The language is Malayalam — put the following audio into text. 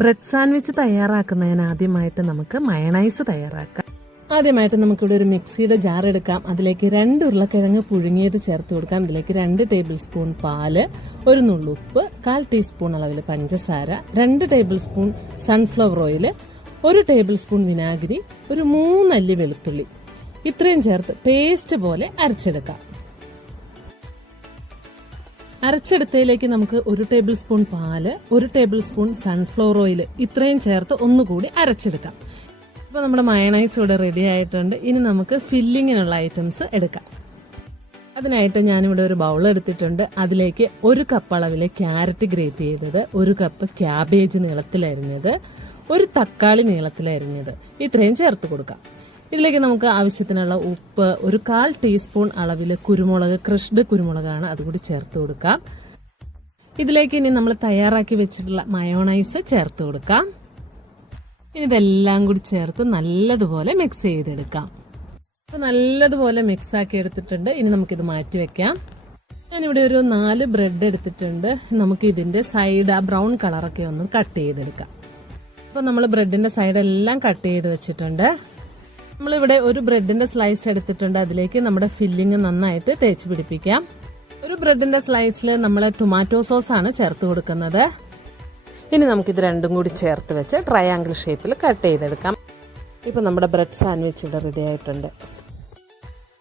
ബ്രെഡ് സാൻഡ്വിച്ച് തയ്യാറാക്കുന്നതിന് ആദ്യമായിട്ട് നമുക്ക് മയണൈസ് തയ്യാറാക്കാം. ആദ്യമായിട്ട് നമുക്കിവിടെ ഒരു മിക്സിയുടെ ജാർ എടുക്കാം. അതിലേക്ക് 2 ഉരുളക്കിഴങ്ങ് പുഴുങ്ങിയത് ചേർത്ത് കൊടുക്കാം. ഇതിലേക്ക് 2 ടേബിൾ സ്പൂൺ പാല്, 1 നുള്ളുപ്പ്, 1/4 ടീസ്പൂൺ അളവിൽ പഞ്ചസാര, 2 table spoon sunflower oil, 1 table spoon വിനാഗിരി, ഒരു 3 അല്ലി വെളുത്തുള്ളി, ഇത്രയും ചേർത്ത് പേസ്റ്റ് പോലെ അരച്ചെടുക്കാം. അരച്ചെടുത്തതിലേക്ക് നമുക്ക് 1 ടേബിൾ സ്പൂൺ പാല്, 1 ടേബിൾ സ്പൂൺ സൺഫ്ലവർ ഓയിൽ ഇത്രയും ചേർത്ത് ഒന്നുകൂടി അരച്ചെടുക്കാം. അപ്പോൾ നമ്മുടെ മയണൈസ് ഇവിടെ റെഡി ആയിട്ടുണ്ട്. ഇനി നമുക്ക് ഫില്ലിങ്ങിനുള്ള ഐറ്റംസ് എടുക്കാം. അതിനായിട്ട് ഞാനിവിടെ ഒരു ബൗൾ എടുത്തിട്ടുണ്ട്. അതിലേക്ക് 1 കപ്പ് അളവിലെ ക്യാരറ്റ് ഗ്രേറ്റ് ചെയ്തത്, 1 കപ്പ് ക്യാബേജ് നീളത്തിലരിഞ്ഞത്, 1 തക്കാളി നീളത്തിലരിഞ്ഞത് ഇത്രയും ചേർത്ത് കൊടുക്കാം. ഇതിലേക്ക് നമുക്ക് ആവശ്യത്തിനുള്ള ഉപ്പ്, 1/4 ടീസ്പൂൺ അളവിൽ കുരുമുളക്, ക്രഷ്ഡ് കുരുമുളകാണ്, അതുകൂടി ചേർത്ത് കൊടുക്കാം. ഇതിലേക്ക് ഇനി നമ്മൾ തയ്യാറാക്കി വെച്ചിട്ടുള്ള മയോണൈസ് ചേർത്ത് കൊടുക്കാം. ഇനി ഇതെല്ലാം കൂടി ചേർത്ത് നല്ലതുപോലെ മിക്സ് ചെയ്തെടുക്കാം. അപ്പോൾ നല്ലതുപോലെ മിക്സ് ആക്കി എടുത്തിട്ടുണ്ട്. ഇനി നമുക്കിത് മാറ്റി വെക്കാം. ഞാനിവിടെ ഒരു 4 ബ്രെഡ് എടുത്തിട്ടുണ്ട്. നമുക്ക് ഇതിന്റെ സൈഡ് ആ ബ്രൗൺ കളറൊക്കെ ഒന്ന് കട്ട് ചെയ്തെടുക്കാം. അപ്പോൾ നമ്മൾ ബ്രെഡിന്റെ സൈഡെല്ലാം കട്ട് ചെയ്ത് വെച്ചിട്ടുണ്ട്. നമ്മളിവിടെ ഒരു ബ്രെഡിന്റെ സ്ലൈസ് എടുത്തിട്ടുണ്ട്. അതിലേക്ക് നമ്മുടെ ഫില്ലിങ് നന്നായിട്ട് തേച്ച് പിടിപ്പിക്കാം. ഒരു ബ്രെഡിന്റെ സ്ലൈസിൽ നമ്മൾ ടൊമാറ്റോ സോസ് ആണ് ചേർത്ത് കൊടുക്കുന്നത്. ഇനി നമുക്കിത് രണ്ടും കൂടി ചേർത്ത് വെച്ച് ട്രയാങ്കിൾ ഷേപ്പിൽ കട്ട് ചെയ്തെടുക്കാം. ഇപ്പൊ നമ്മുടെ ബ്രെഡ് സാൻഡ്വിച്ച് ഇവിടെ റെഡി ആയിട്ടുണ്ട്.